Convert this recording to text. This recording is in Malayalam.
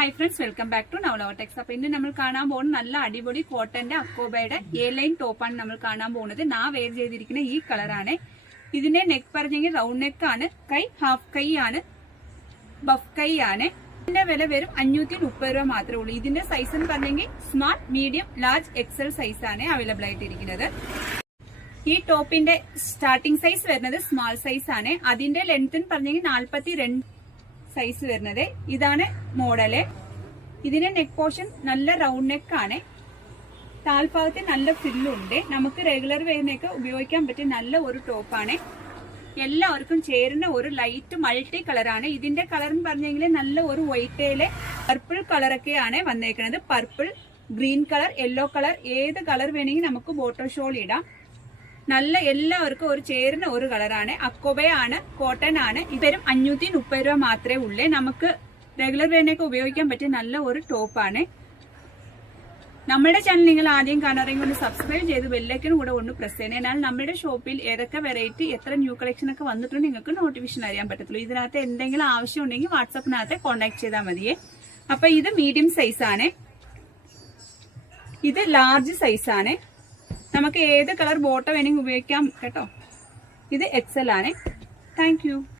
Hi friends, welcome back to Navaloka techs. അപ്പൊ ഇന്ന് നമ്മൾ കാണാൻ പോകുന്നത് നല്ല അടിപൊളി കോട്ടന്റെ അക്കോബയുടെ എ ലൈൻ ടോപ്പാണ് നമ്മൾ കാണാൻ പോകുന്നത്. വെയർ ചെയ്തിരിക്കുന്ന ഈ കളറാണ്. ഇതിന്റെ നെക്ക് പറഞ്ഞെങ്കിൽ റൗണ്ട് നെക്ക് ആണ്. കൈ ഹാഫ് കൈ ആണ്, ബഫ് കൈ ആണ്. ഇതിന്റെ വില വെറും 530 രൂപ മാത്രമേ ഉള്ളൂ. ഇതിന്റെ സൈസ് എന്ന് പറഞ്ഞെങ്കിൽ small, medium, large, XL size ആണ് അവൈലബിൾ ആയിട്ടിരിക്കുന്നത്. ഈ ടോപ്പിന്റെ സ്റ്റാർട്ടിംഗ് സൈസ് വരുന്നത് സ്മാൾ സൈസ് ആണ്. അതിന്റെ ലെങ്ത് എന്ന് പറഞ്ഞെങ്കിൽ 42 സൈസ് വരുന്നത്. ഇതാണ് മോഡല്. ഇതിന്റെ നെക്ക് പോർഷൻ നല്ല റൗണ്ട് നെക്ക് ആണ്. താൽഭാഗത്ത് നല്ല ഫ്രില്ലുണ്ട്. നമുക്ക് റെഗുലർ വെയറിനൊക്കെ ഉപയോഗിക്കാൻ പറ്റിയ നല്ല ഒരു ടോപ്പാണ്. എല്ലാവർക്കും ചേരുന്ന ഒരു ലൈറ്റ് മൾട്ടി കളറാണ്. ഇതിന്റെ കളർ എന്ന് പറഞ്ഞെങ്കിൽ നല്ല ഒരു വൈറ്റയിലെ പർപ്പിൾ കളറൊക്കെയാണ് വന്നേക്കുന്നത്. Purple, green colour, yellow colour, ഏത് കളർ വേണമെങ്കിൽ നമുക്ക് ബോട്ടോ ഷോൾ ഇടാം. നല്ല എല്ലാവർക്കും ഒരു ചേരുന്ന ഒരു കളറാണ്. അക്കോബയാണ്, കോട്ടൺ ആണ്. ഇവരും 530 രൂപ മാത്രമേ ഉള്ളേ. നമുക്ക് റെഗുലർ വെയറിനൊക്കെ ഉപയോഗിക്കാൻ പറ്റിയ നല്ല ഒരു ടോപ്പാണ്. നമ്മുടെ ചാനൽ നിങ്ങൾ ആദ്യം കാണാറെങ്കിൽ ഒന്ന് സബ്സ്ക്രൈബ് ചെയ്ത് ബെല്ലൈക്കനും കൂടെ ഒന്ന് പ്രസ് ചെയ്യണം. എന്നാൽ നമ്മുടെ ഷോപ്പിൽ ഏതൊക്കെ വെറൈറ്റി, എത്ര ന്യൂ കളക്ഷൻ ഒക്കെ വന്നിട്ടുണ്ട് നിങ്ങൾക്ക് നോട്ടിഫിക്കേഷൻ അറിയാൻ പറ്റത്തുള്ളൂ. ഇതിനകത്ത് എന്തെങ്കിലും ആവശ്യം ഉണ്ടെങ്കിൽ വാട്സാപ്പിനകത്ത് കോൺടാക്ട് ചെയ്താൽ മതിയേ. അപ്പൊ ഇത് മീഡിയം സൈസ് ആണ്. ഇത് ലാർജ് സൈസ് ആണ്. നമുക്ക് ഏത് കളർ ബോട്ടോ വേണമെങ്കിൽ ഉപയോഗിക്കാം കേട്ടോ. ഇത് എക്സൽ ആണ്. Thank you.